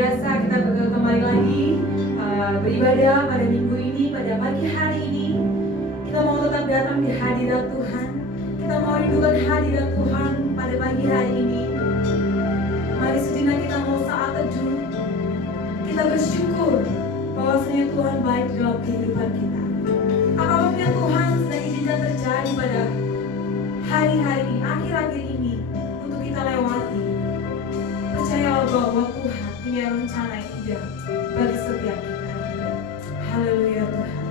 biasa kita kembali lagi beribadah pada minggu ini, pada pagi hari ini. Kita mau tetap datang di hadirat Tuhan. Kita mau rindukan hadirat Tuhan pada pagi hari ini. Mari sejenak kita mau saat teduh. Kita bersyukur bahwasanya Tuhan baik dalam kehidupan kita. Apapun yang Tuhan sedang izinkan terjadi pada hari-hari akhir-akhir ini untuk kita lewati, percayalah bahwa Tuhan punya rencana yang indah bagi setiap kita. Haleluya Tuhan.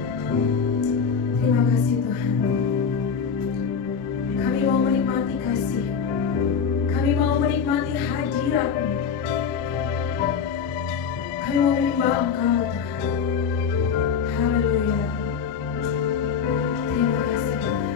Terima kasih Tuhan. Kami mau menikmati kasih. Kami mau menikmati hadirat-Mu. Kami mau menyembah Engkau Tuhan. Haleluya. Terima kasih Tuhan.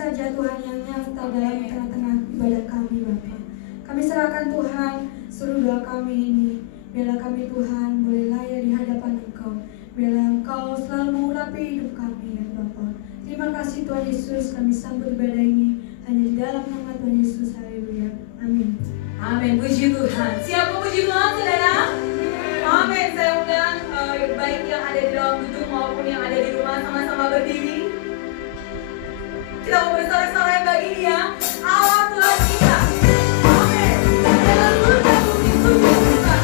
saja Tuhan yang nyata dalam tengah-tengah ibadah kami Bapa. Kami serahkan Tuhan seluruh doa kami ini. Biarlah kami Tuhan boleh layak di hadapan Engkau. Biarlah Engkau selalu mengurapi hidup kami ya Bapa. Terima kasih Tuhan Yesus, kami sambut ibadah ini hanya di dalam nama Tuhan Yesus. Haleluya. Amin. Amin. Puji Tuhan. Siap memuji Tuhan, saudara? Amin. Saya undang baik yang ada di dalam gedung maupun yang ada di rumah sama-sama berdiri. Kita mau bersorak-sorai yang baik ini ya. Allah Tuhan kita. Amin. Dalam surga bumi sujud Tuhan.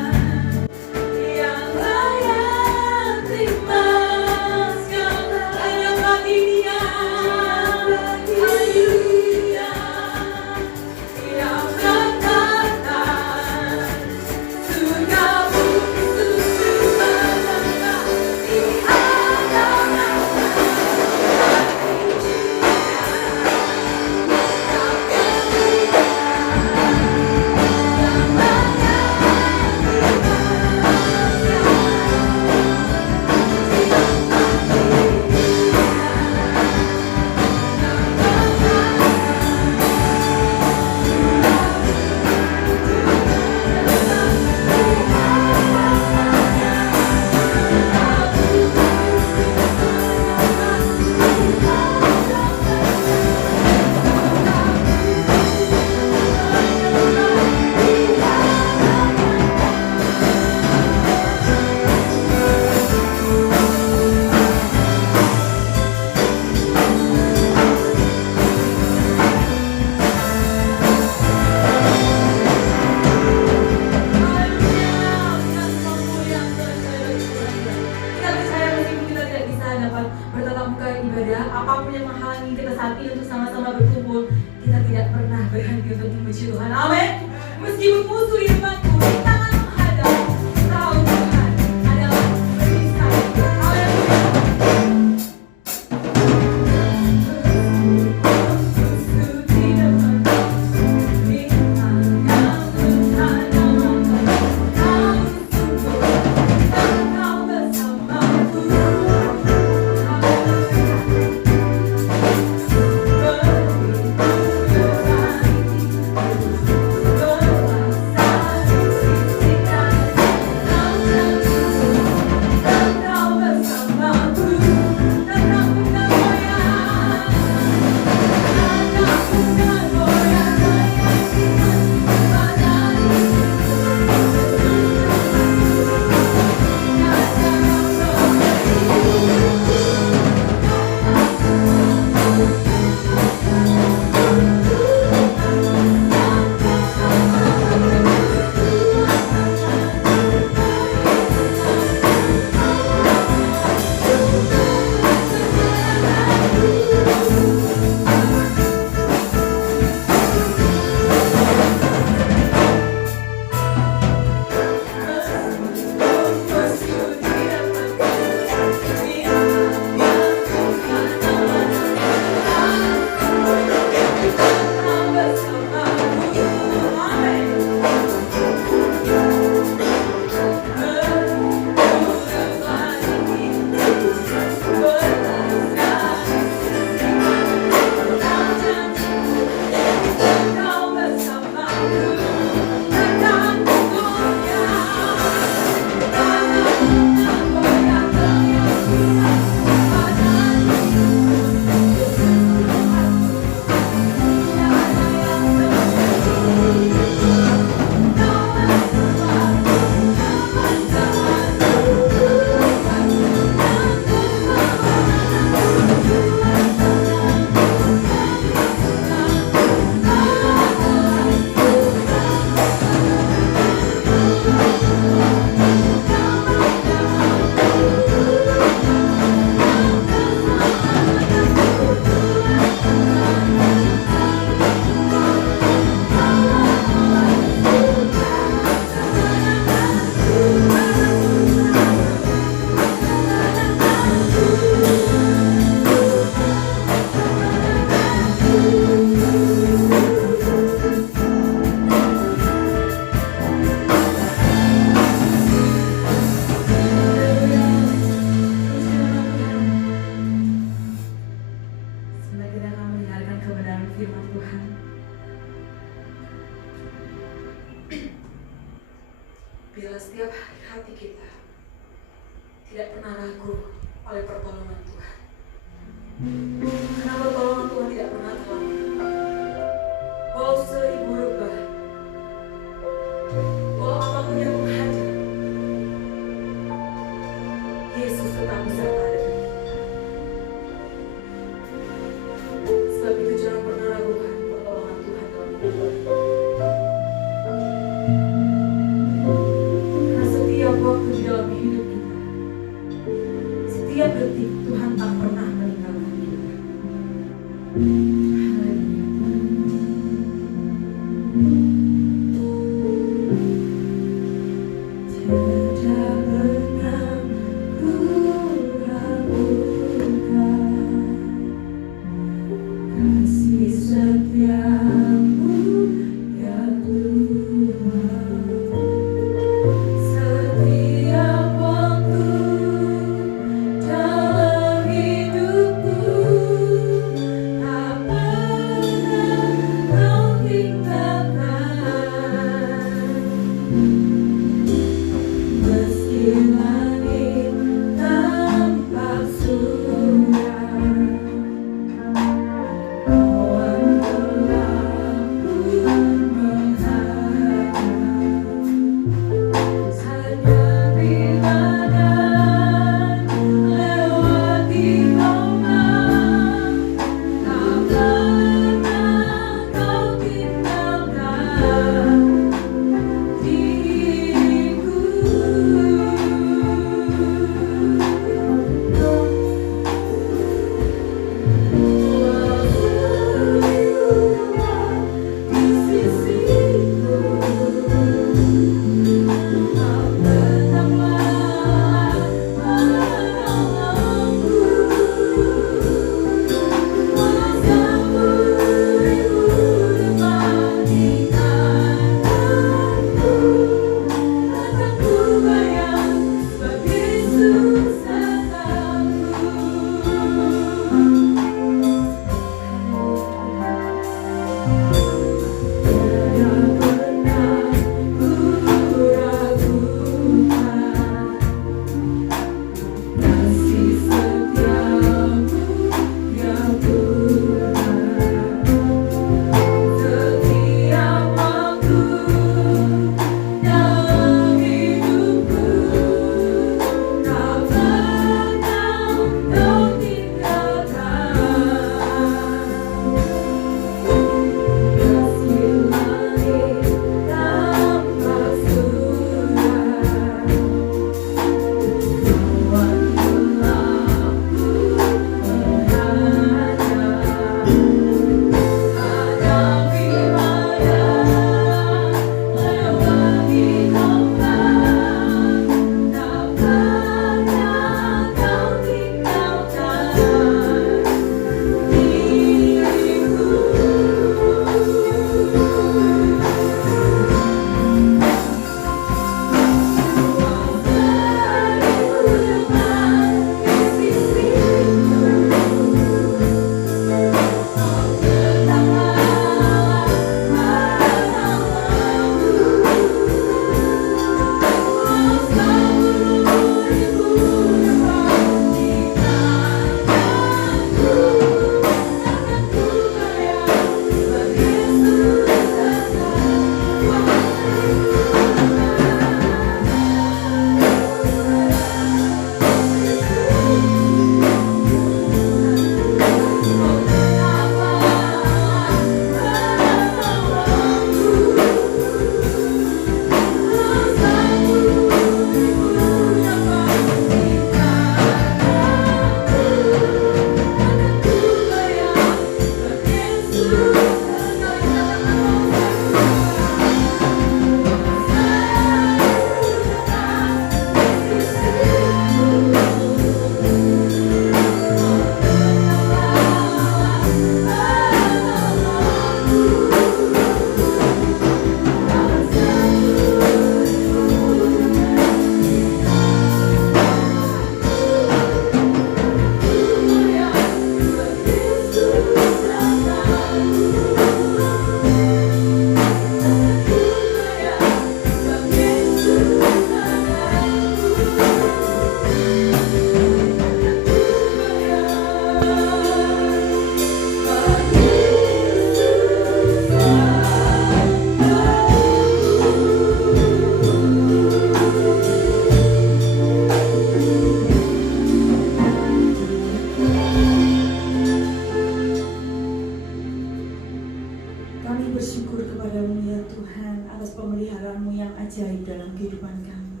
ajaib dalam kehidupan kami.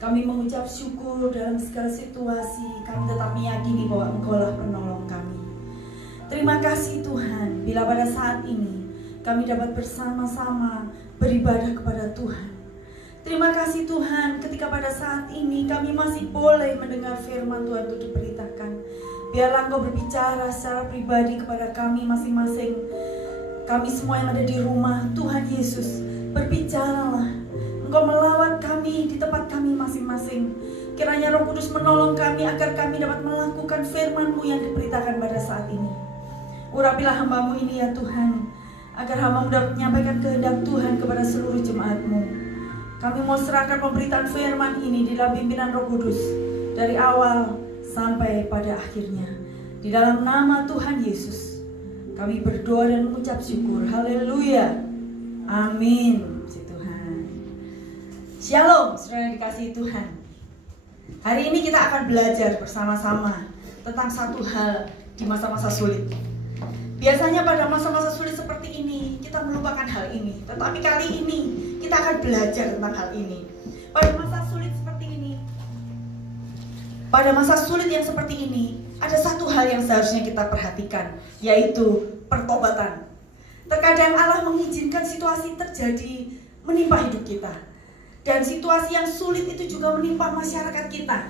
Kami mengucap syukur dalam segala situasi. Kami tetap meyakini bahwa Engkau-lah penolong kami. Terima kasih Tuhan, bila pada saat ini kami dapat bersama-sama beribadah kepada Tuhan. Terima kasih Tuhan, ketika pada saat ini kami masih boleh mendengar firman Tuhan untuk diberitakan. Biarlah Engkau berbicara secara pribadi kepada kami masing-masing. Kami semua yang ada di rumah, Tuhan Yesus, berbicaralah. Engkau melawat kami di tempat kami masing-masing. Kiranya Roh Kudus menolong kami agar kami dapat melakukan firman-Mu yang diberitakan pada saat ini. Urapilah hamba-Mu ini ya Tuhan, agar hamba-Mu dapat menyampaikan kehendak Tuhan kepada seluruh jemaat-Mu. Kami mau serahkan pemberitaan firman ini di dalam pimpinan Roh Kudus, dari awal sampai pada akhirnya. Di dalam nama Tuhan Yesus, kami berdoa dan mengucap syukur. Haleluya. Amin. Shalom, saudara yang dikasihi Tuhan. Hari ini kita akan belajar bersama-sama tentang satu hal di masa-masa sulit. Biasanya pada masa-masa sulit seperti ini kita melupakan hal ini, tetapi kali ini kita akan belajar tentang hal ini. Pada masa sulit seperti ini, pada masa sulit yang seperti ini, ada satu hal yang seharusnya kita perhatikan, yaitu pertobatan. Terkadang Allah mengizinkan situasi terjadi menimpa hidup kita. Dan situasi yang sulit itu juga menimpa masyarakat kita,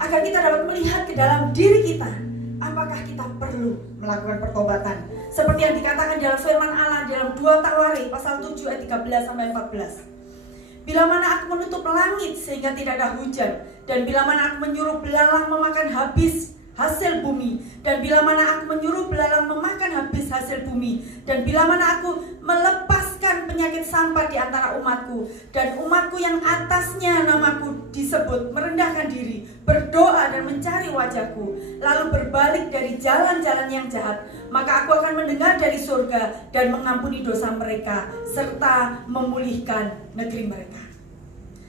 agar kita dapat melihat ke dalam diri kita, apakah kita perlu melakukan pertobatan. Seperti yang dikatakan dalam firman Allah dalam 2 Tawari pasal 7 ayat 13-14. Bila mana aku menutup langit sehingga tidak ada hujan, dan bila mana aku menyuruh belalang memakan habis hasil bumi, dan bila mana aku menyuruh belalang memakan habis hasil bumi, dan bila mana aku melepaskan penyakit sampar di antara umatku, dan umatku yang atasnya namaku disebut merendahkan diri, berdoa dan mencari wajahku, lalu berbalik dari jalan-jalan yang jahat, maka aku akan mendengar dari surga dan mengampuni dosa mereka serta memulihkan negeri mereka.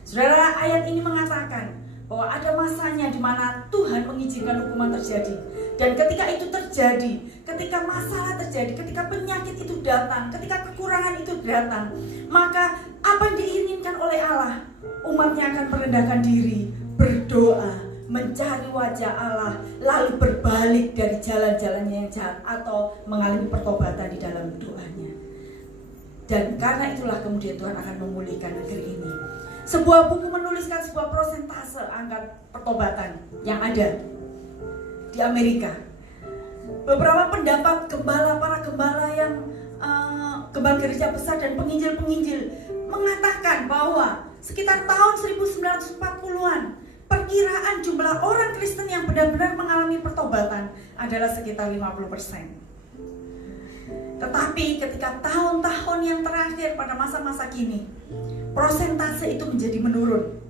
Saudara, ayat ini mengatakan bahwa ada masanya di mana Tuhan mengizinkan hukuman terjadi. Dan ketika itu terjadi, ketika masalah terjadi, ketika penyakit itu datang, ketika kekurangan itu datang, maka apa yang diinginkan oleh Allah? Umatnya akan merendahkan diri, berdoa, mencari wajah Allah, lalu berbalik dari jalan-jalannya yang jahat atau mengalami pertobatan di dalam doanya. Dan karena itulah kemudian Tuhan akan memulihkan negeri ini. Sebuah buku menuliskan sebuah prosentase angka pertobatan yang ada di Amerika. Beberapa pendapat para gembala yang gembala gereja besar dan penginjil-penginjil mengatakan bahwa sekitar tahun 1940-an perkiraan jumlah orang Kristen yang benar-benar mengalami pertobatan adalah sekitar 50%. Tetapi ketika tahun-tahun yang terakhir pada masa-masa kini, prosentase itu menjadi menurun.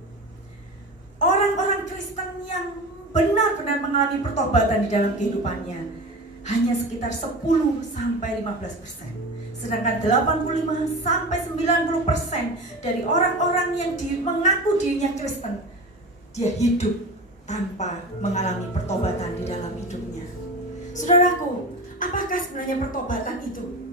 Orang-orang Kristen yang benar-benar mengalami pertobatan di dalam kehidupannya hanya sekitar 10-15%. Sedangkan 85-90% dari orang-orang yang mengaku dirinya Kristen, dia hidup tanpa mengalami pertobatan di dalam hidupnya. Saudaraku, apakah sebenarnya pertobatan itu?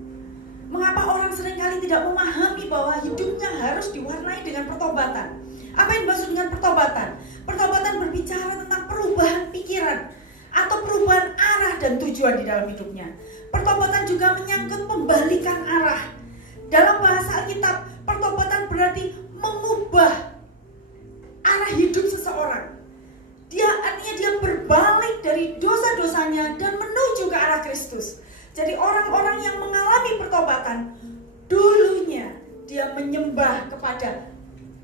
Mengapa orang seringkali tidak memahami bahwa hidupnya harus diwarnai dengan pertobatan? Apa yang dimaksud dengan pertobatan? Pertobatan berbicara tentang perubahan pikiran atau perubahan arah dan tujuan di dalam hidupnya. Pertobatan juga menyangkut pembalikan arah. Dalam bahasa Alkitab, pertobatan berarti mengubah arah hidup seseorang. Artinya dia berbalik dari dosa-dosanya dan menuju ke arah Kristus. Jadi orang-orang yang mengalami pertobatan, dulunya dia menyembah kepada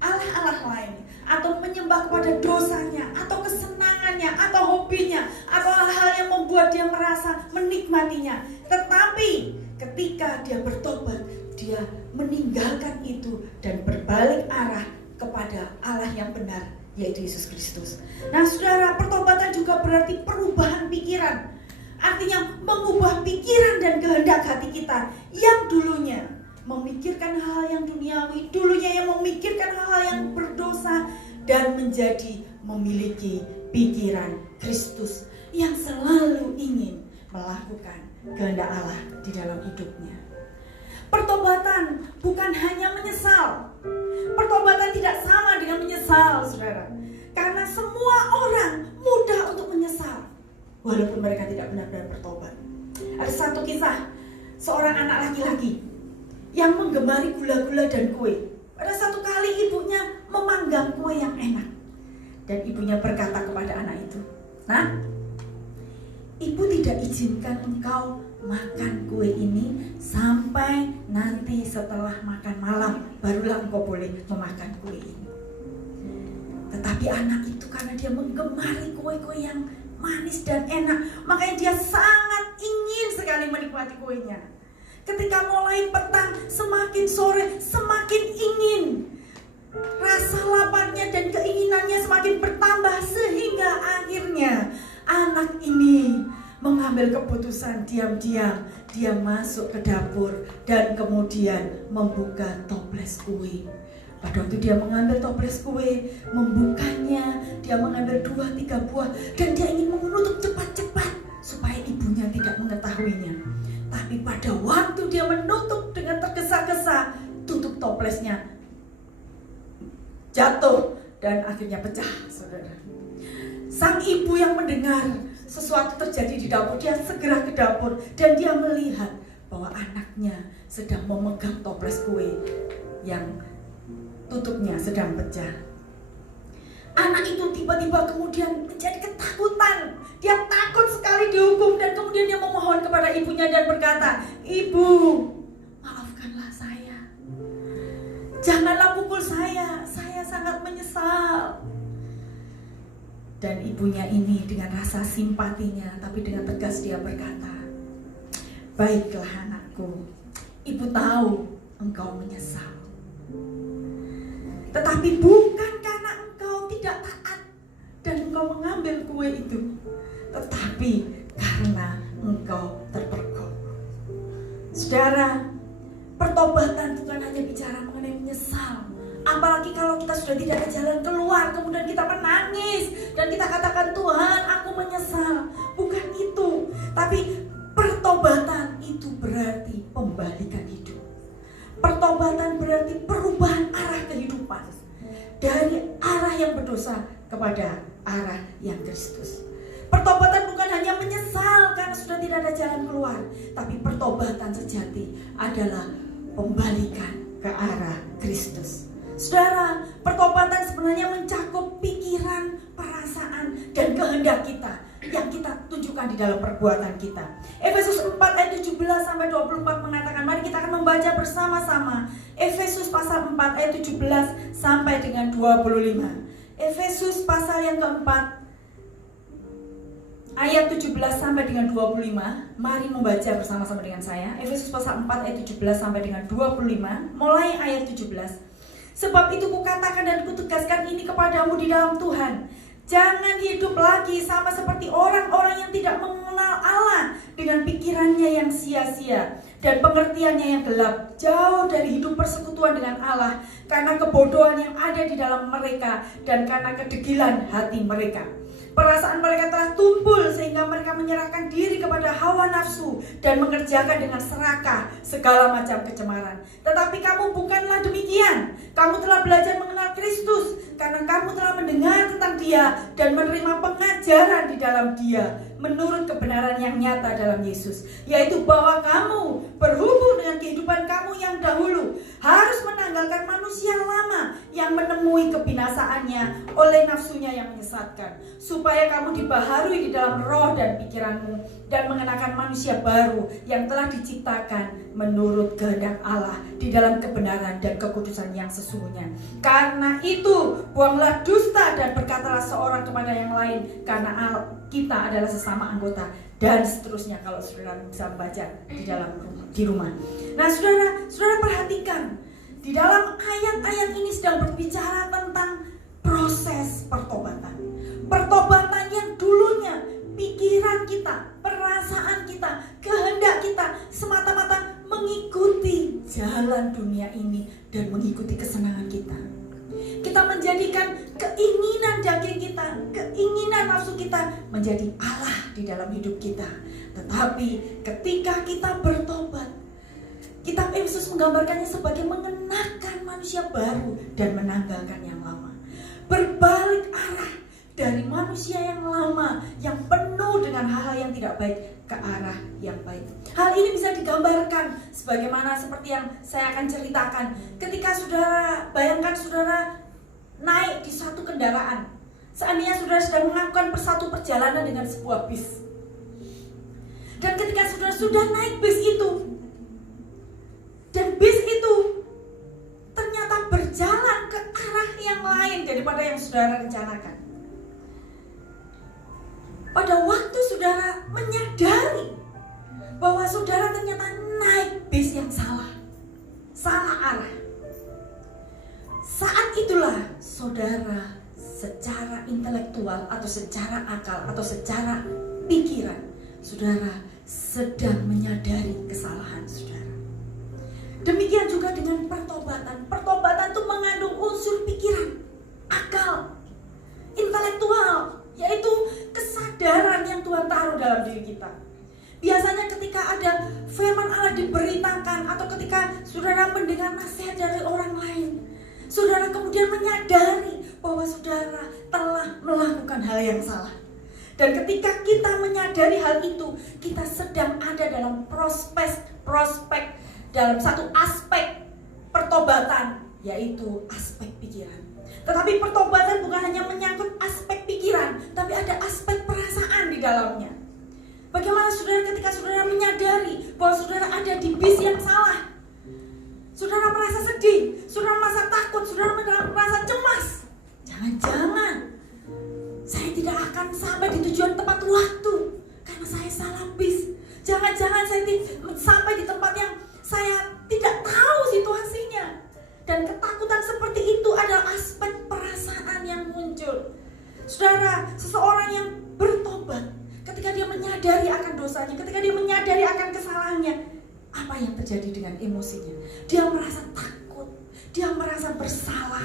Allah-Allah lain, atau menyembah kepada dosanya, atau kesenangannya, atau hobinya, atau hal-hal yang membuat dia merasa menikmatinya. Tetapi ketika dia bertobat, dia meninggalkan itu dan berbalik arah kepada Allah yang benar, yaitu Yesus Kristus. Nah saudara, pertobatan juga berarti perubahan pikiran. Artinya mengubah pikiran dan kehendak hati kita yang dulunya memikirkan hal yang duniawi, dulunya yang memikirkan hal yang berdosa, dan menjadi memiliki pikiran Kristus yang selalu ingin melakukan kehendak Allah di dalam hidupnya. Pertobatan bukan hanya menyesal. Pertobatan tidak sama dengan menyesal, saudara. Karena semua orang mudah untuk menyesal, walaupun mereka tidak benar-benar bertobat. Ada satu kisah, seorang anak laki-laki yang menggemari gula-gula dan kue. Pada satu kali ibunya memanggang kue yang enak. Dan ibunya berkata kepada anak itu, "Nah, ibu tidak izinkan engkau makan kue ini sampai nanti setelah makan malam, barulah engkau boleh memakan kue ini." Tetapi anak itu karena dia menggemari kue-kue yang manis dan enak, makanya dia sangat ingin sekali menikmati kuenya. Ketika mulai petang, semakin sore, semakin ingin. Rasa laparnya dan keinginannya semakin bertambah, sehingga akhirnya anak ini mengambil keputusan diam-diam. Dia masuk ke dapur dan kemudian membuka toples kue. Pada waktu dia mengambil toples kue, membukanya, dia mengambil 2-3 buah dan dia ingin menutup cepat-cepat supaya ibunya tidak mengetahuinya. Tapi pada waktu dia menutup dengan tergesa-gesa, tutup toplesnya jatuh dan akhirnya pecah, saudara. Sang ibu yang mendengar sesuatu terjadi di dapur, dia segera ke dapur dan dia melihat bahwa anaknya sedang memegang toples kue yang tutupnya sedang pecah. Anak itu tiba-tiba kemudian menjadi ketakutan. Dia takut sekali dihukum dan kemudian dia memohon kepada ibunya dan berkata, "Ibu, maafkanlah saya. Janganlah pukul saya sangat menyesal." Dan ibunya ini dengan rasa simpatinya, tapi dengan tegas dia berkata, "Baiklah anakku, ibu tahu engkau menyesal. Tetapi bukan karena engkau tidak taat dan engkau mengambil kue itu, tetapi karena engkau terpergok." Saudara, pertobatan bukan hanya bicara mengenai menyesal. Apalagi kalau kita sudah tidak ada jalan keluar, kemudian kita menangis dan kita katakan, "Tuhan, aku menyesal." Bukan itu. Tapi pertobatan itu berarti pembalikan hidup. Pertobatan berarti perubahan arah kehidupan dari arah yang berdosa kepada arah yang Kristus. Pertobatan bukan hanya menyesal karena sudah tidak ada jalan keluar, tapi pertobatan sejati adalah pembalikan ke arah Kristus. Saudara, pertobatan sebenarnya mencakup pikiran, perasaan, dan kehendak kita yang kita tunjukkan di dalam perbuatan kita. Efesus 4 ayat 17 sampai 24 mengatakan, mari kita akan membaca bersama-sama. Efesus pasal 4 ayat 17 sampai dengan 25. Efesus pasal yang keempat ayat 17 sampai dengan 25. Mari membaca bersama-sama dengan saya. Efesus pasal 4 ayat 17 sampai dengan 25. Mulai ayat 17. "Sebab itu kukatakan dan kutegaskan ini kepadamu di dalam Tuhan. Jangan hidup lagi sama seperti orang-orang yang tidak mengenal Allah dengan pikirannya yang sia-sia dan pengertiannya yang gelap, jauh dari hidup persekutuan dengan Allah karena kebodohan yang ada di dalam mereka dan karena kedegilan hati mereka. Perasaan mereka telah tumpul sehingga mereka menyerahkan diri kepada hawa nafsu dan mengerjakan dengan serakah segala macam kecemaran. Tetapi kamu bukanlah demikian. Kamu telah belajar mengenal Kristus karena kamu telah mendengar tentang Dia dan menerima pengajaran di dalam Dia menurut kebenaran yang nyata dalam Yesus, yaitu bahwa kamu berhubung dengan kehidupan kamu yang dahulu harus menanggalkan manusia lama yang menemui kebinasaannya oleh nafsunya yang menyesatkan, supaya kamu dibaharui di dalam roh dan pikiranmu dan mengenakan manusia baru yang telah diciptakan menurut kehendak Allah di dalam kebenaran dan kekudusan yang sesungguhnya. Karena itu buanglah dusta dan berkatalah seorang kepada yang lain, karena kita adalah sesama anggota, dan seterusnya kalau saudara bisa membaca di rumah. Nah, saudara perhatikan di dalam ayat-ayat ini sedang berbicara tentang proses pertobatan. Pertobatan yang dulunya pikiran kita, perasaan kita, kehendak kita semata-mata mengikuti jalan dunia ini dan mengikuti kesenangan kita. Kita menjadikan keinginan daging kita, keinginan nafsu kita menjadi Allah di dalam hidup kita. Tetapi ketika kita bertobat, Kitab Efesus menggambarkannya sebagai mengenakan manusia baru dan menanggalkan yang lama. Berbalik arah dari manusia yang lama yang penuh dengan hal-hal yang tidak baik ke arah yang baik. Hal ini bisa digambarkan sebagaimana seperti yang saya akan ceritakan. Ketika saudara, bayangkan saudara naik di satu kendaraan. Seandainya saudara sedang melakukan satu perjalanan dengan sebuah bis. Dan ketika saudara sudah naik bis itu, dan bis itu ternyata berjalan ke arah yang lain daripada yang saudara rencanakan. Pada waktu saudara menyadari bahwa saudara ternyata naik bis yang salah arah, saat itulah saudara secara intelektual atau secara akal atau secara pikiran, saudara sedang menyadari kesalahan saudara. Demikian juga dengan pertobatan. Pertobatan itu mengandung unsur pikiran, akal, intelektual, yaitu kesadaran yang Tuhan taruh dalam diri kita. Biasanya ketika ada firman Allah diberitakan atau ketika saudara mendengar nasihat dari orang lain, saudara kemudian menyadari bahwa saudara telah melakukan hal yang salah. Dan ketika kita menyadari hal itu, kita sedang ada dalam prospek dalam satu aspek pertobatan, yaitu aspek pikiran. Tetapi pertobatan bukan hanya menyangkut aspek pikiran, tapi ada aspek perasaan di dalamnya. Bagaimana saudara ketika saudara menyadari bahwa saudara ada di bis yang salah? Saudara merasa sedih, saudara merasa takut, saudara merasa cemas. Jangan-jangan saya tidak akan sampai di tujuan tepat waktu karena saya salah bis. Jangan-jangan saya sampai di tempat yang saya tidak tahu situasinya. Dan ketakutan seperti itu adalah aspek perasaan yang muncul. Saudara, seseorang yang bertobat, ketika dia menyadari akan dosanya, ketika dia menyadari akan kesalahannya, apa yang terjadi dengan emosinya? Dia merasa takut, dia merasa bersalah,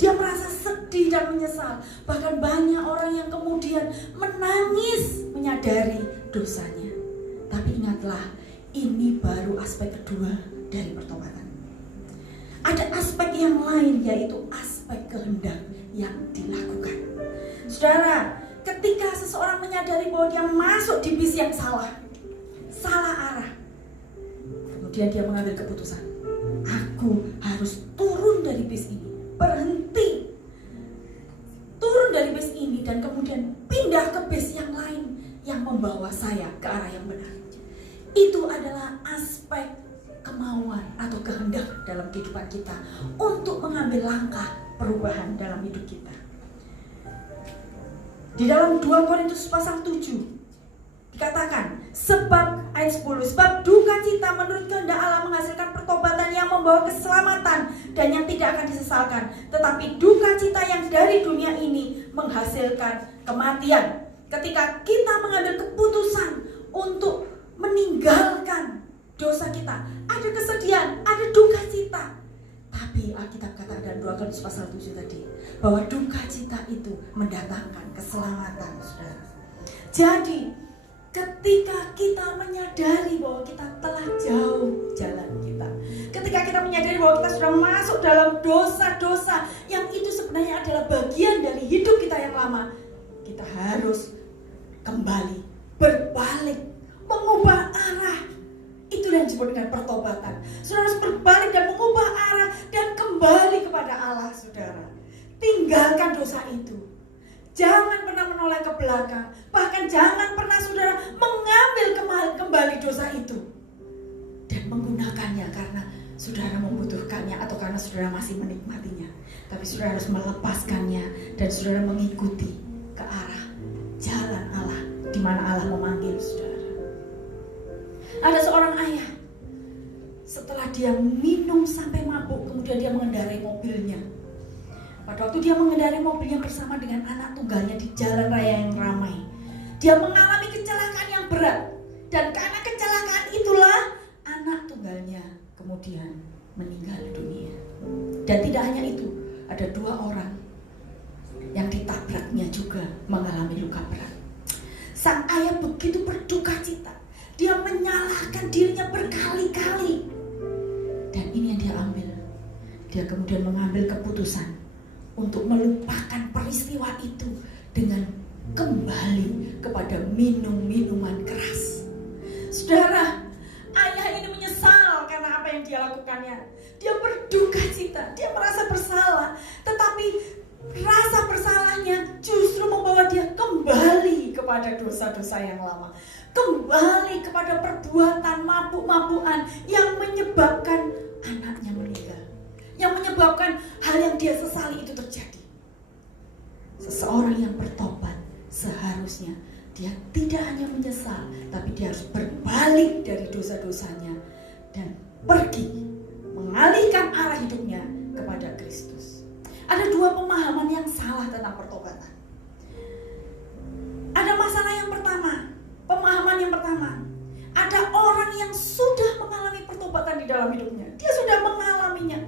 dia merasa sedih dan menyesal. Bahkan banyak orang yang kemudian menangis menyadari dosanya. Tapi ingatlah, ini baru aspek kedua dari pertobatan. Ada aspek yang lain, yaitu aspek kehendak yang dilakukan. Saudara, ketika seseorang menyadari bahwa dia masuk di bis yang salah arah, kemudian dia mengambil keputusan, aku harus turun dari bis ini, berhenti, turun dari bis ini dan kemudian pindah ke bis yang lain yang membawa saya ke arah yang benar. Itu adalah aspek kemauan atau kehendak dalam kehidupan kita untuk mengambil langkah perubahan dalam hidup kita. Di dalam 2 Korintus pasal 7 dikatakan, sebab ayat 10, sebab duka cita menurut kehendak Allah menghasilkan pertobatan yang membawa keselamatan dan yang tidak akan disesalkan, tetapi duka cita yang dari dunia ini menghasilkan kematian. Ketika kita mengambil keputusan untuk meninggalkan dosa kita, ada kesedihan, ada duka cita. Tapi Alkitab katakan 2 Korintus pasal 7 tadi, bahwa duka cita itu mendatangkan keselamatan, saudara. Jadi ketika kita menyadari bahwa kita telah jauh jalan kita, ketika kita menyadari bahwa kita sudah masuk dalam dosa-dosa yang itu sebenarnya adalah bagian dari hidup kita yang lama, kita harus kembali, berbalik, mengubah arah. Itu yang disebut dengan pertobatan. Saudara harus berbalik dan mengubah arah dan kembali kepada Allah, saudara. Tinggalkan dosa itu. Jangan pernah menoleh ke belakang. Bahkan jangan pernah saudara mengambil kembali dosa itu dan menggunakannya karena saudara membutuhkannya atau karena saudara masih menikmatinya. Tapi saudara harus melepaskannya dan saudara mengikuti ke arah jalan Allah, di mana Allah memanggil saudara. Ada seorang ayah, setelah dia minum sampai mabuk, kemudian dia mengendarai mobilnya. Pada waktu dia mengendarai mobilnya bersama dengan anak tunggalnya di jalan raya yang ramai, dia mengalami kecelakaan yang berat. Dan karena kecelakaan itulah anak tunggalnya kemudian meninggal dunia. Dan tidak hanya itu, ada 2 orang yang ditabraknya juga mengalami luka berat. Sang ayah begitu berduka cita. Dia menyalahkan dirinya berkali-kali. dia kemudian mengambil keputusan untuk melupakan peristiwa itu dengan kembali kepada minum-minuman keras. Saudara, ayah ini menyesal karena apa yang dia lakukannya. Dia berduka cita, dia merasa bersalah, tetapi rasa bersalahnya justru membawa dia kembali kepada dosa-dosa yang lama, kembali kepada perbuatan mabuk-mabukan yang menyebabkan anaknya meninggal, yang menyebabkan hal yang dia sesali itu terjadi. Seseorang yang bertobat seharusnya dia tidak hanya menyesal, tapi dia harus berbalik dari dosa-dosanya dan pergi mengalihkan arah hidupnya kepada Kristus. Ada dua pemahaman yang salah tentang pertobatan. Ada masalah yang pertama, pemahaman yang pertama. Ada orang yang sudah mengalami pertobatan di dalam hidupnya. Dia sudah mengalaminya,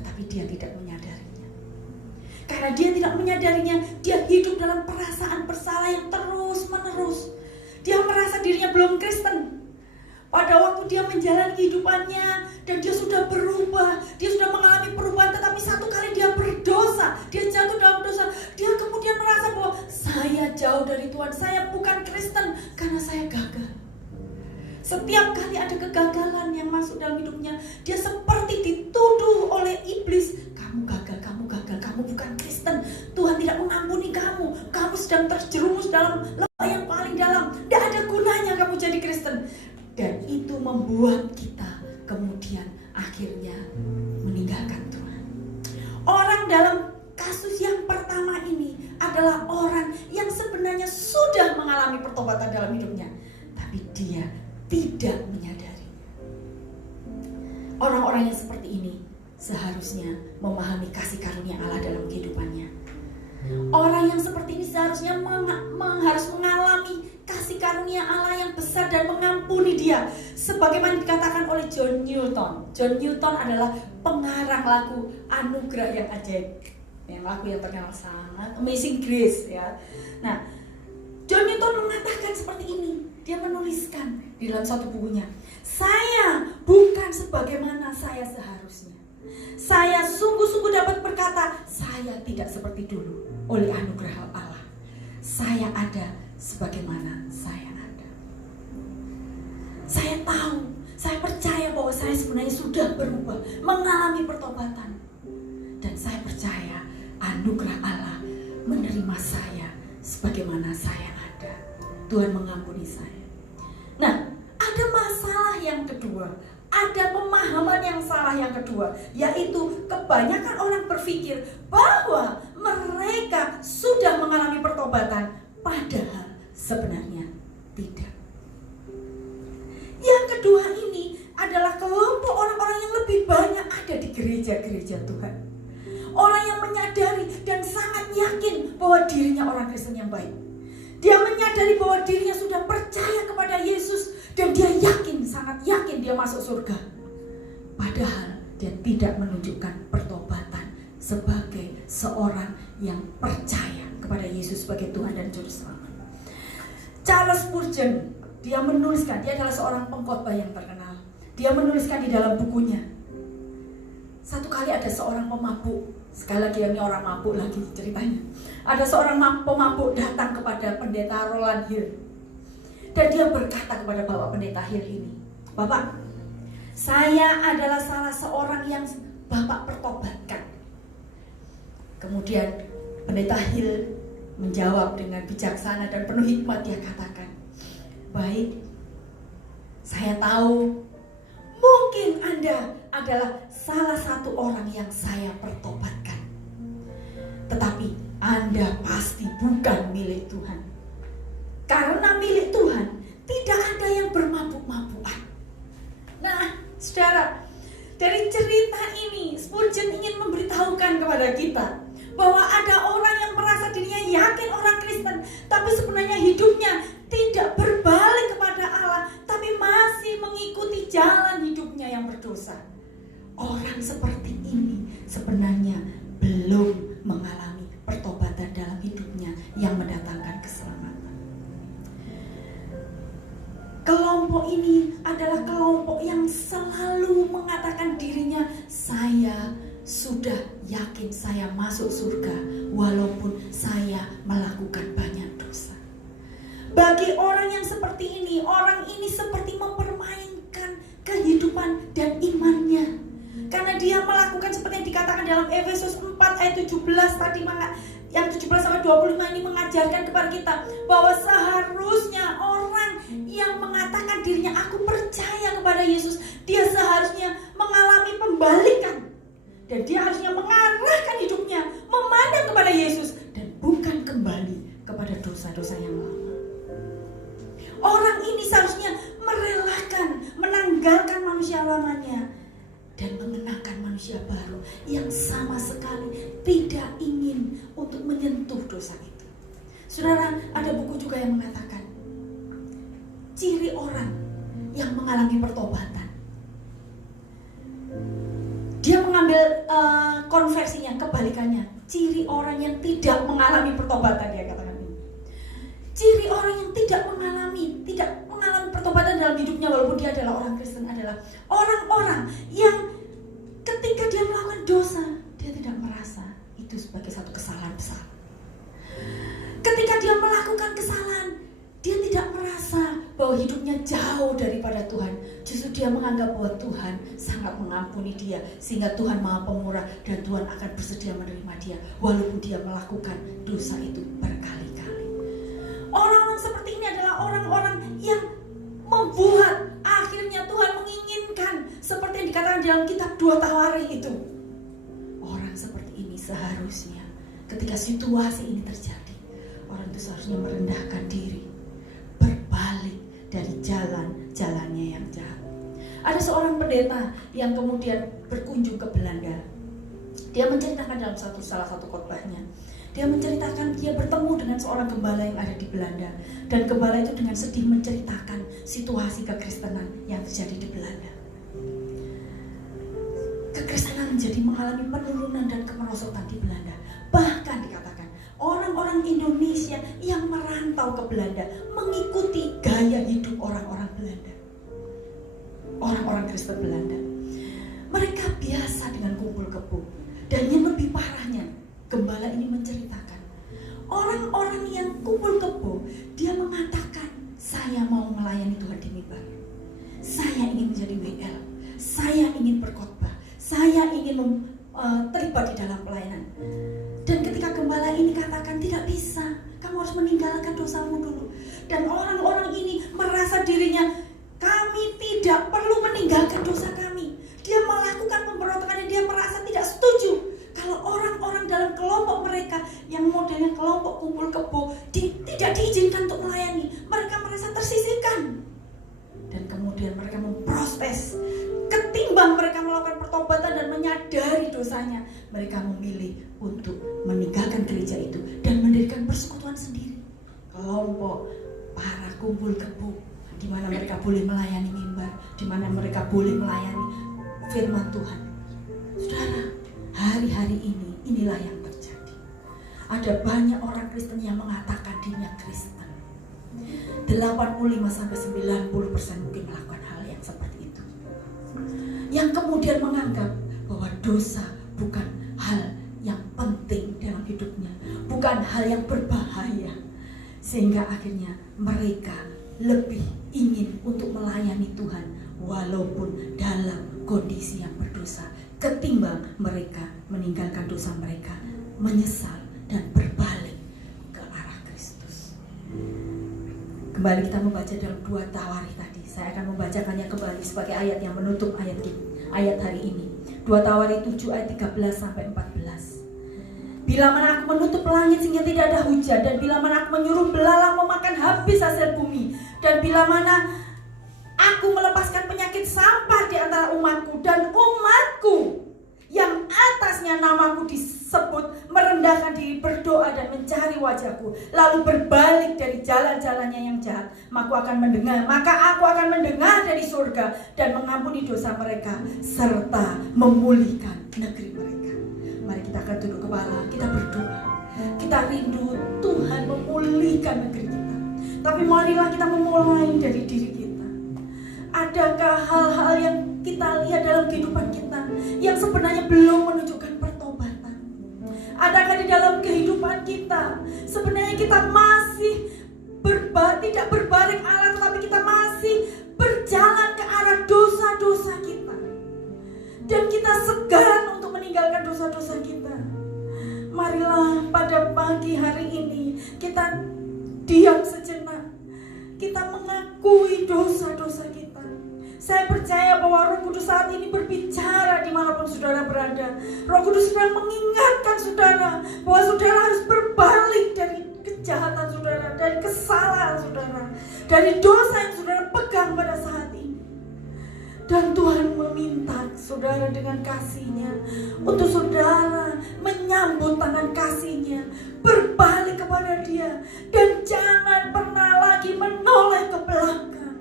tetapi dia tidak menyadarinya. Karena dia tidak menyadarinya, dia hidup dalam perasaan bersalah yang terus-menerus. Dia merasa dirinya belum Kristen. Pada waktu dia menjalani kehidupannya dan dia sudah berubah, dia sudah mengalami perubahan, tetapi satu kali dia berdosa, dia jatuh dalam dosa, dia kemudian merasa bahwa saya jauh dari Tuhan, saya bukan Kristen karena saya gagal. Setiap kali ada kegagalan yang masuk dalam hidupnya, dia seperti dituduh oleh iblis, kamu gagal, kamu bukan Kristen, Tuhan tidak mengampuni kamu sedang terjerumus dalam lembah yang paling dalam, tidak ada gunanya kamu jadi Kristen. Dan itu membuat kita kemudian akhirnya meninggalkan Tuhan. Orang dalam kasus yang pertama ini adalah orang yang sebenarnya sudah mengalami pertobatan dalam hidupnya, tapi dia tidak menyadarinya. Orang-orang yang seperti ini seharusnya memahami kasih karunia Allah dalam kehidupannya. Orang yang seperti ini seharusnya harus mengalami kasih karunia Allah yang besar dan mengampuni dia. Sebagaimana dikatakan oleh John Newton. John Newton adalah pengarang lagu Anugerah yang Ajaib, yang lagu yang terkenal sangat, Amazing Grace ya. Nah, John Newton mengatakan seperti ini. Dia menuliskan di dalam satu bukunya, saya bukan sebagaimana saya seharusnya. Saya sungguh-sungguh dapat berkata, saya tidak seperti dulu oleh anugerah Allah. Saya ada sebagaimana saya ada. Saya tahu, saya percaya bahwa saya sebenarnya sudah berubah, mengalami pertobatan. Dan saya percaya anugerah Allah menerima saya sebagaimana saya ada. Tuhan mengampuni saya. Nah, ada masalah yang kedua. Ada pemahaman yang salah yang kedua, yaitu kebanyakan orang berpikir bahwa mereka sudah mengalami pertobatan, padahal sebenarnya tidak. Yang kedua ini adalah kelompok orang-orang yang lebih banyak ada di gereja-gereja Tuhan. Orang yang menyadari dan sangat yakin bahwa dirinya orang Kristen yang baik. Dia menyadari bahwa dirinya sudah percaya kepada Yesus dan dia yakin, sangat yakin dia masuk surga. Padahal dia tidak menunjukkan pertobatan sebagai seorang yang percaya kepada Yesus sebagai Tuhan dan Juru Selamat. Charles Spurgeon, dia menuliskan, dia adalah seorang pengkhotbah yang terkenal. Dia menuliskan di dalam bukunya, satu kali ada seorang pemabuk. Sekali lagi ini orang mabuk lagi ceritanya. Ada seorang pemabuk datang kepada pendeta Roland Hill. Dan dia berkata kepada Bapak Pendeta Hill ini, Bapak, saya adalah salah seorang yang Bapak pertobatkan. Kemudian Pendeta Hill menjawab dengan bijaksana dan penuh hikmat. Dia katakan, baik, saya tahu mungkin Anda adalah salah satu orang yang saya pertobatkan. Tetapi Anda pasti bukan milik Tuhan. Karena milik Tuhan tidak ada yang bermabuk-mabukan. Nah, saudara, dari cerita ini Spurgeon ingin memberitahukan kepada kita bahwa ada orang yang merasa dirinya yakin orang Kristen, tapi sebenarnya hidupnya tidak berbalik kepada Allah, tapi masih mengikuti jalan hidupnya yang berdosa. Orang seperti ini sebenarnya belum mengalami pertobatan dalam hidupnya yang mendatangkan keselamatan. Kelompok ini adalah kelompok yang selalu mengatakan dirinya, saya sudah yakin saya masuk surga walaupun saya melakukan banyak dosa. Bagi orang yang seperti ini, orang ini seperti mempermainkan kehidupan dan imannya. Karena dia melakukan seperti yang dikatakan dalam Efesus 4 ayat 17 tadi, yang 17 sampai 25 ini mengajarkan kepada kita bahwa seharusnya orang yang mengatakan dirinya aku percaya kepada Yesus, dia seharusnya mengalami pembalikan. Dan dia harusnya mengarahkan hidupnya memandang kepada Yesus dan bukan kembali kepada dosa-dosa yang lama. Orang ini seharusnya merelakan, menanggalkan manusia lamanya dan mengenakan manusia baru yang sama sekali tidak ingin untuk menyentuh dosa itu. Saudara, ada buku juga yang mengatakan ciri orang yang mengalami pertobatan. Dia mengambil konversinya, kebalikannya. Ciri orang yang tidak mengalami pertobatan, dia katakan ini. Ciri orang yang tidak mengalami pertobatan dalam hidupnya walaupun dia adalah orang Kristen adalah orang-orang yang ketika dia melakukan dosa, dia tidak merasa itu sebagai satu kesalahan besar. Ketika dia melakukan kesalahan, dia tidak merasa bahwa hidupnya jauh daripada Tuhan. Justru dia menganggap bahwa Tuhan sangat mengampuni dia, sehingga Tuhan Maha Pemurah dan Tuhan akan bersedia menerima dia walaupun dia melakukan dosa itu berkali-kali. Orang-orang seperti ini adalah orang-orang yang membuat akhirnya Tuhan menginginkan seperti yang dikatakan dalam kitab 2 Tawarikh itu. Orang seperti ini seharusnya ketika situasi ini terjadi, orang itu seharusnya merendahkan diri, berbalik dari jalan-jalannya yang jahat. Ada seorang pendeta yang kemudian berkunjung ke Belanda. Dia menceritakan dalam salah satu khotbahnya, dia menceritakan dia bertemu dengan seorang gembala yang ada di Belanda. Dan gembala itu dengan sedih menceritakan situasi kekristenan yang terjadi di Belanda. Kekristenan menjadi mengalami penurunan dan kemerosotan di Belanda. Bahkan dikatakan orang-orang Indonesia yang merantau ke Belanda mengikuti gaya hidup orang-orang Belanda, orang-orang Kristen Belanda. Mereka biasa dengan kumpul kebo. Dan yang lebih parahnya, gembala ini menceritakan orang-orang yang kumpul kebo, dia mengatakan, saya mau melayani Tuhan di mimbar, saya ingin menjadi WL, saya ingin berkhotbah, saya ingin terlibat di dalam pelayanan. Dan ketika gembala ini katakan tidak bisa, kamu harus meninggalkan dosamu dulu. Dan orang-orang ini merasa dirinya, kami tidak perlu meninggalkan dosa kami. Dia melakukan pemberontakan dan dia merasa tidak setuju kalau orang-orang dalam kelompok mereka yang modelnya kelompok kumpul kebo tidak diizinkan untuk melayani. Mereka merasa tersisihkan. Dan kemudian mereka memprotes. Ketimbang mereka melakukan pertobatan dan menyadari dosanya, mereka memilih untuk meninggalkan gereja itu dan mendirikan persekutuan sendiri. Kelompok para kumpul kebo, di mana mereka boleh melayani mimbar, di mana mereka boleh melayani firman Tuhan. Saudara, hari-hari ini inilah yang terjadi. Ada banyak orang Kristen yang mengatakan dirinya Kristen. 85-90% mungkin melakukan hal yang seperti itu. Yang kemudian menganggap bahwa dosa bukan hal yang penting dalam hidupnya, bukan hal yang berbahaya, sehingga akhirnya mereka lebih ingin untuk melayani Tuhan walaupun dalam kondisi yang berdosa, ketimbang mereka meninggalkan dosa mereka, menyesal dan berbalik ke arah Kristus. Kembali kita membaca dalam 2 Tawarikh tadi. Saya akan membacakannya kembali sebagai ayat yang menutup ayat hari ini. 2 Tawarikh 7 ayat 13 sampai 14. Bila mana aku menutup langit sehingga tidak ada hujan, dan bila mana aku menyuruh belalang memakan habis hasil bumi, dan bila mana aku melepaskan penyakit sampah di antara umatku, dan umatku yang atasnya namaku disebut merendahkan diri, berdoa dan mencari wajahku, lalu berbalik dari jalan-jalannya yang jahat, maka aku akan mendengar dari surga dan mengampuni dosa mereka serta memulihkan negeri mereka. Mari kita akan tunduk kepala, kita berdoa. Kita rindu Tuhan memulihkan negeri kita. Tapi marilah kita memulai dari diri kita. Adakah hal-hal yang kita lihat dalam kehidupan kita yang sebenarnya belum menunjukkan Adakah di dalam kehidupan kita sebenarnya kita masih tidak berbaring Allah, tetapi kita masih berjalan ke arah dosa-dosa kita, dan kita segan untuk meninggalkan dosa-dosa kita. Marilah pada pagi hari ini kita diam sejenak, kita mengakui dosa-dosa kita. Saya percaya bahwa Roh Kudus saat ini berbicara dimanapun saudara berada. Roh Kudus sedang mengingatkan saudara bahwa saudara harus berbalik dari kejahatan saudara, dari kesalahan saudara, dari dosa yang saudara pegang pada saat ini. Dan Tuhan meminta saudara dengan kasih-Nya untuk saudara menyambut tangan kasih-Nya, berbalik kepada Dia, dan jangan pernah lagi menoleh ke belakang,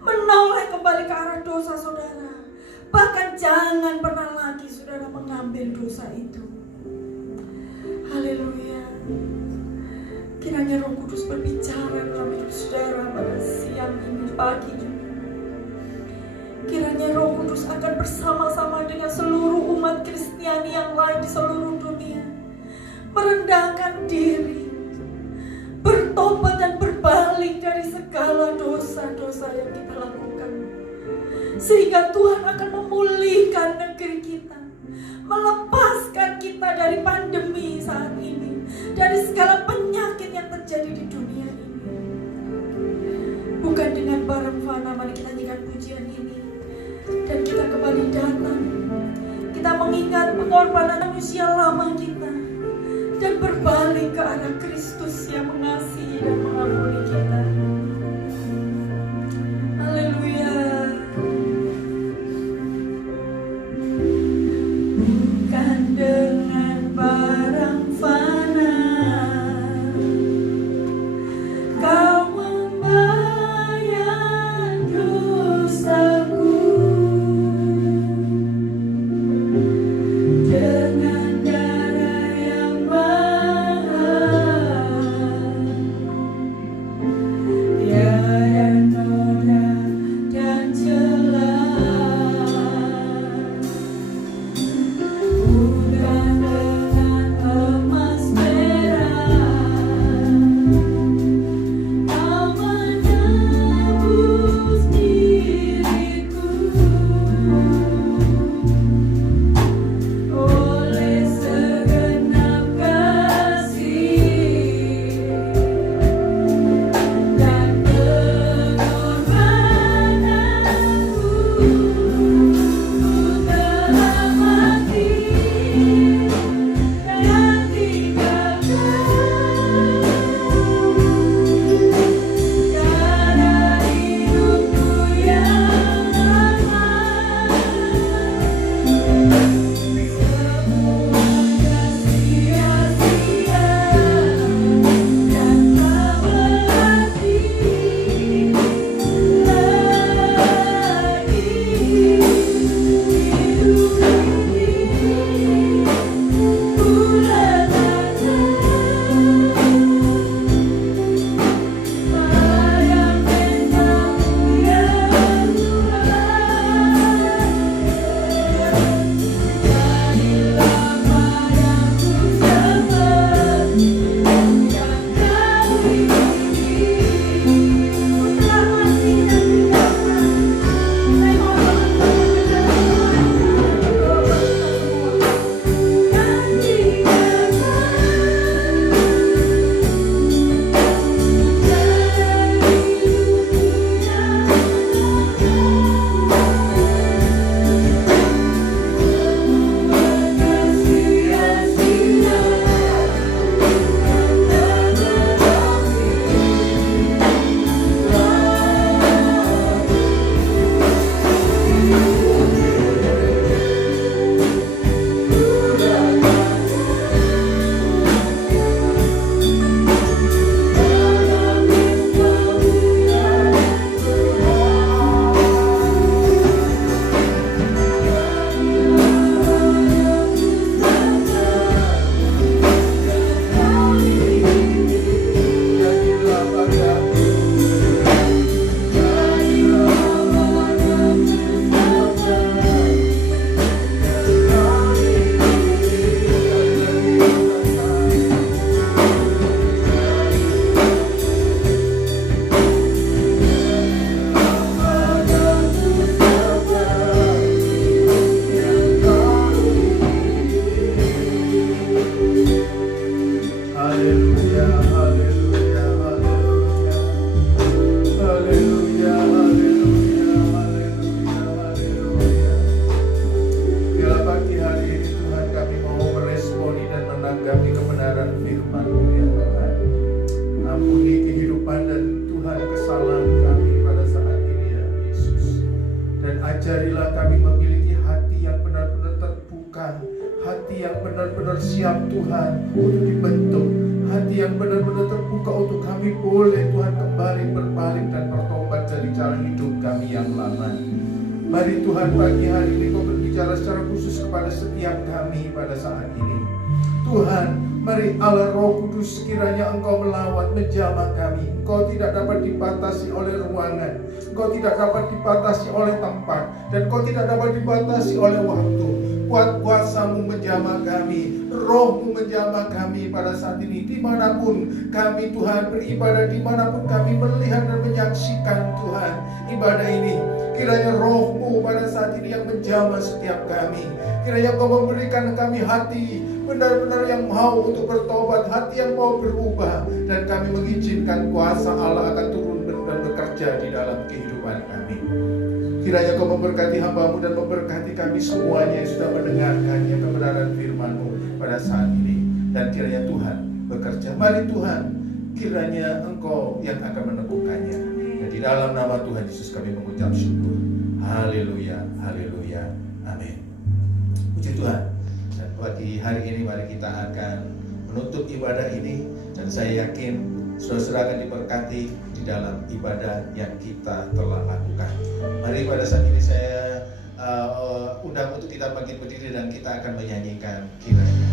menoleh kembali ke arah dosa saudara. Bahkan jangan pernah lagi saudara mengambil dosa itu. Haleluya. Kiranya Roh Kudus berbicara dalam hidup saudara pada siang ini, pagi ini. Kiranya Roh Kudus akan bersama-sama dengan seluruh umat Kristiani yang lain di seluruh dunia merendahkan diri, bertobat dan berbalik dari segala dosa-dosa yang kita lakukan, sehingga Tuhan akan memulihkan negeri kita, melepaskan kita dari pandemi saat ini, dari segala penyakit yang terjadi di dunia ini. Bukan dengan barang fana, mari kita nyanyikan pujian ini dan kita kembali datang. Kita mengingat pengorbanan manusia lama kita dan berbalik ke arah Kristus yang mengasihi dan mengampuni kita. Haleluya. Bukan dengan barang fana Kau membayar dosaku, dengan darah yang mahal Ajarilah kami memiliki hati yang benar-benar terbuka, hati yang benar-benar siap Tuhan untuk dibentuk, hati yang benar-benar terbuka untuk kami boleh Tuhan kembali berbalik dan bertobat dari cara hidup kami yang lama. Mari Tuhan pagi hari ini Kau berbicara secara khusus kepada setiap kami pada saat ini. Tuhan, mari Allah Roh Kudus kiranya Engkau melawat menjamah kami. Engkau tidak dapat dibatasi oleh ruangan, Engkau tidak dapat dibatasi oleh tempat, dan Engkau tidak dapat dibatasi oleh waktu. Kuat kuasa-Mu menjamah kami, Roh-Mu menjamah kami pada saat ini. Dimanapun kami Tuhan beribadah, dimanapun kami melihat dan menyaksikan Tuhan ibadah ini, kiranya Roh-Mu pada saat ini yang menjamah setiap kami. Kiranya Engkau memberikan kami hati benar-benar yang mau untuk bertobat, hati yang mau berubah, dan kami mengizinkan kuasa Allah akan turun dan bekerja di dalam kehidupan kami. Kiranya Kau memberkati hamba-Mu dan memberkati kami semuanya yang sudah mendengarkannya kebenaran firman-Mu pada saat ini. Dan kiranya Tuhan bekerja. Mari Tuhan, kiranya Engkau yang akan meneguhkannya. Dan di dalam nama Tuhan Yesus kami mengucap syukur. Haleluya, haleluya, amin. Puji Tuhan. Dan pagi hari ini mari kita akan menutup ibadah ini. Dan saya yakin saudara-saudara akan diberkati di dalam ibadah yang kita telah lakukan. Mari pada saat ini saya undang untuk kita bangkit berdiri dan kita akan menyanyikan kiranya.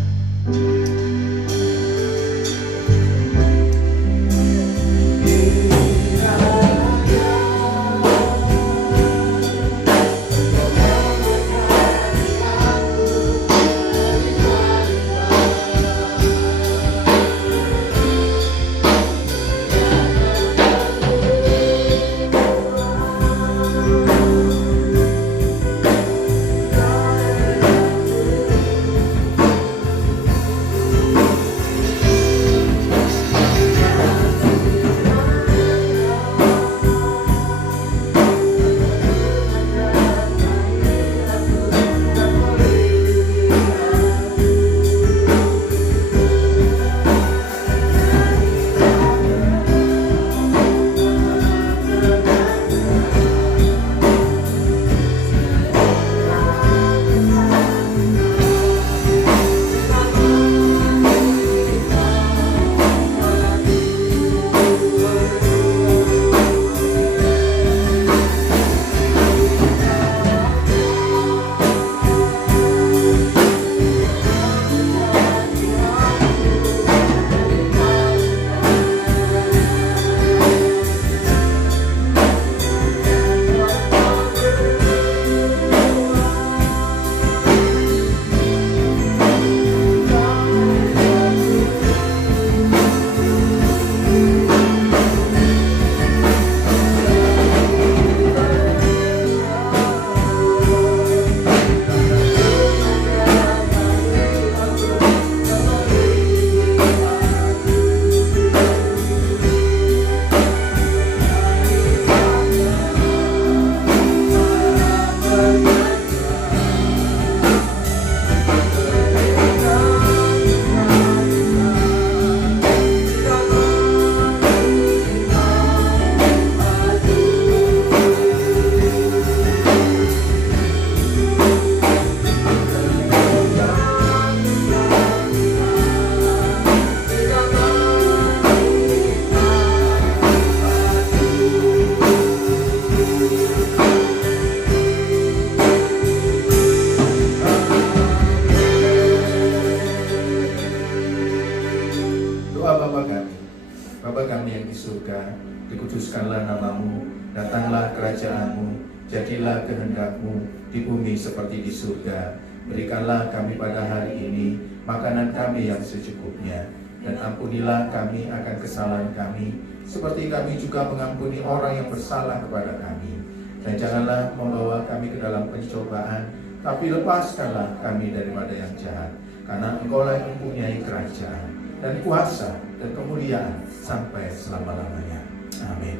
dikuduskanlah nama-Mu, datanglah kerajaan-Mu, jadilah kehendak-Mu di bumi seperti di surga. Berikanlah kami pada hari ini makanan kami yang secukupnya, dan ampunilah kami akan kesalahan kami, seperti kami juga mengampuni orang yang bersalah kepada kami. Dan janganlah membawa kami ke dalam pencobaan, tapi lepaskanlah kami daripada yang jahat. Karena Engkau-lah yang mempunyai kerajaan dan kuasa dan kemuliaan sampai selama-lamanya. Amin.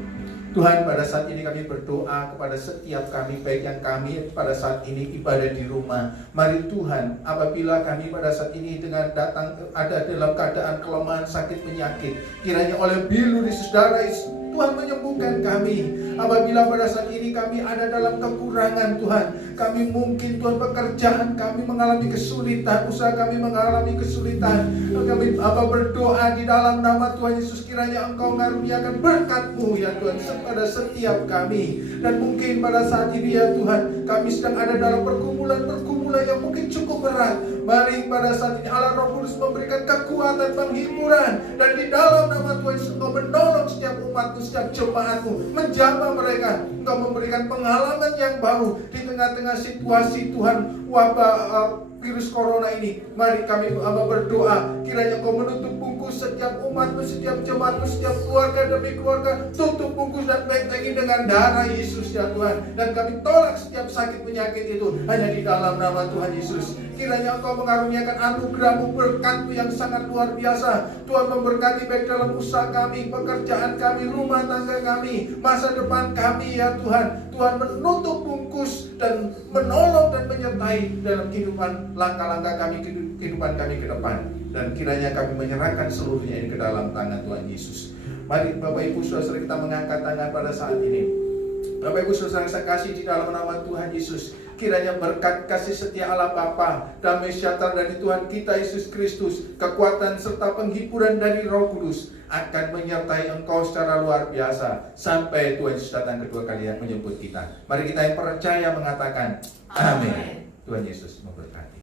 Tuhan, pada saat ini kami berdoa kepada setiap kami, baik yang kami pada saat ini ibadah di rumah. Mari Tuhan, apabila kami pada saat ini dengan datang ada dalam keadaan kelemahan, sakit, penyakit, kiranya oleh bilur Yesus, darah Yesus, Tuhan menyembuhkan kami. Apabila pada saat ini kami ada dalam kekurangan Tuhan, kami mungkin Tuhan pekerjaan kami mengalami kesulitan, usaha kami mengalami kesulitan, kami berdoa di dalam nama Tuhan Yesus, kiranya Engkau mengaruniakan berkat-Mu ya Tuhan pada setiap kami. Dan mungkin pada saat ini ya Tuhan, kami sedang ada dalam pergumulan yang mungkin cukup berat. Mari pada saat ini Allah Roh Kudus memberikan kekuatan, penghiburan, dan di dalam nama Tuhan Yesus Engkau menolong setiap umat-Mu, setiap jemaat-Mu, menjamah mereka. Engkau memberikan pengalaman yang baru di tengah-tengah situasi Tuhan wabah virus corona ini. Mari kami berdoa, kiranya Engkau menutup bungkus setiap umat-Mu, setiap jemaat-Mu, setiap keluarga demi keluarga. Tutup bungkus dan bentengi dengan darah Yesus ya Tuhan. Dan kami tolak setiap sakit penyakit itu hanya di dalam nama Tuhan Yesus. Kiranya Engkau mengaruniakan anugerah-Mu, berkat-Mu yang sangat luar biasa. Tuhan memberkati baik dalam usaha kami, pekerjaan kami, rumah tangga kami, masa depan kami ya Tuhan. Tuhan menutup bungkus dan menolong dan menyertai dalam kehidupan langkah-langkah kami, kehidupan kami ke depan. Dan kiranya kami menyerahkan seluruhnya ini ke dalam tangan Tuhan Yesus. Mari Bapak Ibu Saudara kita mengangkat tangan pada saat ini. Bapak Ibu Saudara saya kasih di dalam nama Tuhan Yesus, kiranya berkat kasih setia Allah Bapa, damai sejahtera dari Tuhan kita Yesus Kristus, kekuatan serta penghiburan dari Roh Kudus akan menyertai engkau secara luar biasa sampai Tuhan Yesus datang kedua kali yang menjemput kita. Mari kita yang percaya mengatakan amin. Tuhan Yesus memberkati.